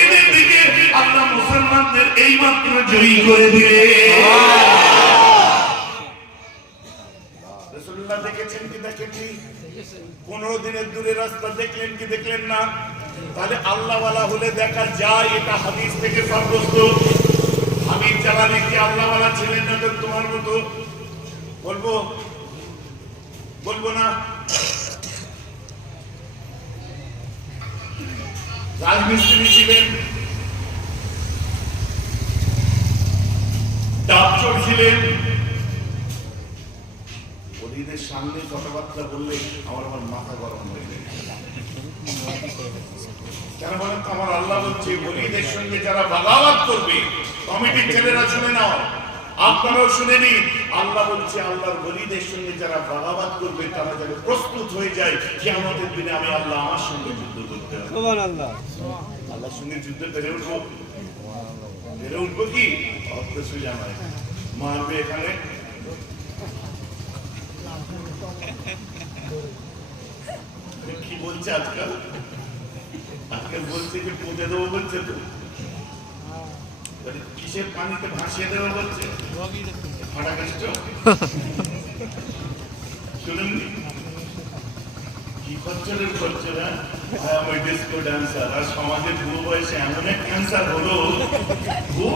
শহীদের দিকে আল্লাহ মুসলমানদের এই মাত্র জয়ী করে দিলে দেখেছেন কি দেখেছি পনেরো দিনের দূরে রাস্তা দেখলেন কি দেখলেন না? তাহলে আল্লাহওয়ালা হলে দেখা যায় এটা হাদিস থেকে সাব্যস্ত। হাবিব চালানি কি আল্লাহওয়ালা ছিলেন না তোমার মতো? বলব? বলব না? রাজমিস্ত্রি ছিলেন। ডাক্তার ছিলেন। ওদের সামনে কথাবার্তা বললে আমার আমার মাথা গরম হয়ে যায়। কেন বলেন আমার আল্লাহ বলছে বলিদের সঙ্গে যারা বাগাবাদ করবে, কমিটির ছেলেরা শুনে নাও। আপনারাও শুনে নিন। আল্লাহ বলছে আল্লাহর বলিদের সঙ্গে যারা বাগাবাদ করবে তারা যেন প্রস্তুত হয়ে যায়। কি আমাদের দিনে আমি আল্লাহ আমার সঙ্গে যুদ্ধ করতে হবে। আল্লাহর সঙ্গে যুদ্ধে পেরে উঠবো? পেরে উঠবো কি? অর্থ সুজা নয় মারবে এখানে। কি বলছে আজকাল? আজকাল বলছে যে পুঁতে দেবো বলছে তো। ক্যান্সার হলো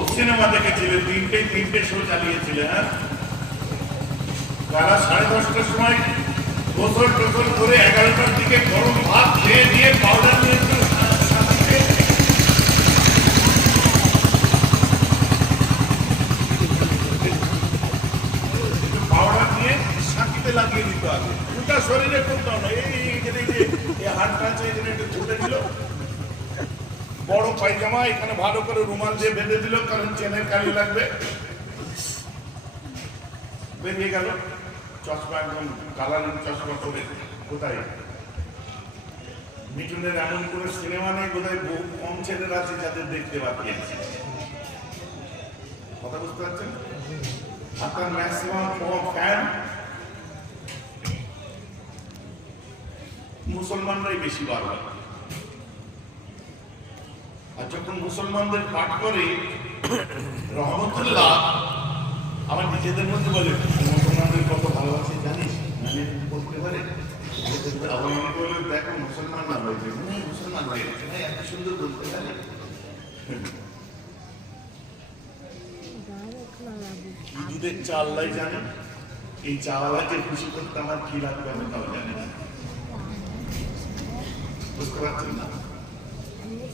সিনেমা তিনটে তিনটে শো হ্যাঁ? তারা সাড়ে দশটার সময় করে এগারোটার দিকে গরম ভাত খেয়ে দিয়ে পাউডার নিয়ে একটু শান্তিতে একটু পাউডার নিয়ে শান্তিতে লাগিয়ে দিত আগে ওটা শরীরে করতাম না এই বড় পায়জামা, এখানে ভালো করে রুমাল দিয়ে বেঁধে দিল, কারণ চেনের কালি লাগবে। বেরিয়ে গেল। চশমা একদম কালারিং চশমা করে কোথায়? মিঠুনের এমন কোনো সিনেমা নেই বোধহয় বহু কম ছেলেরা আছে যাদের দেখতে বাকি আছে। কথা বুঝতে পারছেন? আপনার ম্যাক্সিমাম ফ্যান মুসলমানরাই বেশি বারবার আর যখন মুসলমানদের পাঠ করে, রহমতুল্লাহ আমার নিজেদের মধ্যে বলে মুসলমানদের কত ভালোবাসে জানিস? মানে হয়ে জানে এই চাওয়ালাকে খুশি করতে আমার কি লাগবে আমি তাও জানি না। বুঝতে পারছেন না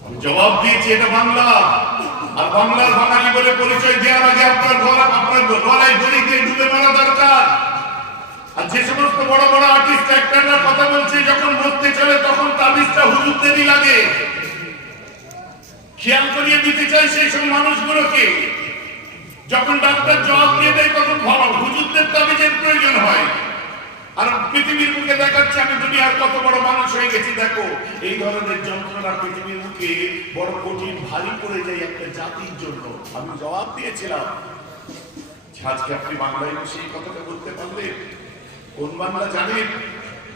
আমি জবাব দিয়েছি, এটা বাংলা। আর বাংলার বাঙালি বলে পরিচয় দেওয়ার আগে আপনার গলা আপনার গলায় দড়ি দিয়ে ডুবে মারা দরকার। আর যে সমস্ত বড় বড় আর্টিস্ট অ্যাক্টররা কথা বলছে, যখন মরতে চলে, তখন তাবিজটা হুজুরদেরই লাগে। খেয়াল করিয়ে দিতে চাই সেই সব মানুষগুলোকে। যখন ডাক্তার জবাব দিয়ে দেয়, তখন ভালো হুজুরদের তাবিজের প্রয়োজন হয়। আর পৃথিবীর মুখে দেখাচ্ছে, আমি দুনিয়ার কত বড় মানুষ হয়ে গেছি, দেখো। এই ধরনের যন্ত্রণা পৃথিবীর মুখে বড় কঠিন, ভারী পড়ে যায় একটা জাতির জন্য। আমি জবাব দিয়েছিলাম আজকে আপনি বাংলায় বসে এই কথাটা বলতে পারলে কোন বাংলা জানেন?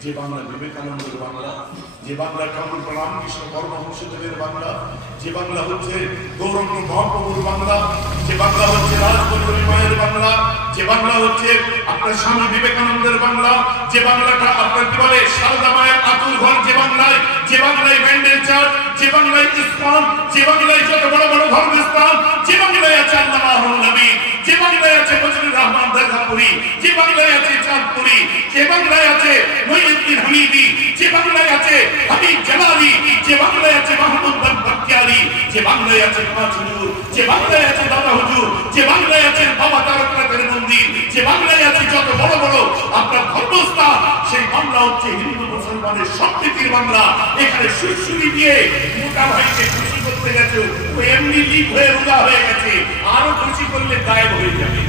যে বাংলা বিবেকানন্দের বাংলা, যে বাংলা ঠাকুর রামকৃষ্ণ পরমহংসদেবের বাংলা, যে বাংলা হচ্ছে গৌরঙ্গ মহাপ্রভুর বাংলা, যে বাংলা হচ্ছে রাজবল্লভী মায়ের বাংলা, যে বাংলা হচ্ছে আপনার স্বামী বিবেকানন্দের বাংলা, যে বাংলাটা আপনার কি বলে সারদা মায়ের আতুর ঘর, যে বাংলায় যে বাংলায় ব্যান্ডেল চার্চ যে বাংলায় ইস্কন যে বাংলায় যত বড় বড় ধর্মস্থান যে বাংলায় আছে আল্লাহ নবী, যে বাংলায় আছে ফজলুর রহমান দেখাপুরি যে বাংলায় আছে চাঁদপুরি, যে বাংলায় আছে যে বাংলায় আছেন মা হুজুর, যে বাংলায় আছেন দাদা হুজুর, যে বাংলায় আছেন বাবা তারকনাথের মন্দির, যে বাংলায় আছে যত বড় বড় আপনার ধর্মস্থান সেই বাংলা হচ্ছে হিন্দু মুসলমানের সম্প্রীতির বাংলা। এখানে সুরসুরি দিয়ে মোটা ভাইকে খুশি করতে গেছে ও এমনি লিক হয়ে উদা হয়ে গেছে, আরও খুশি করলে গায়েব হয়ে যাবে।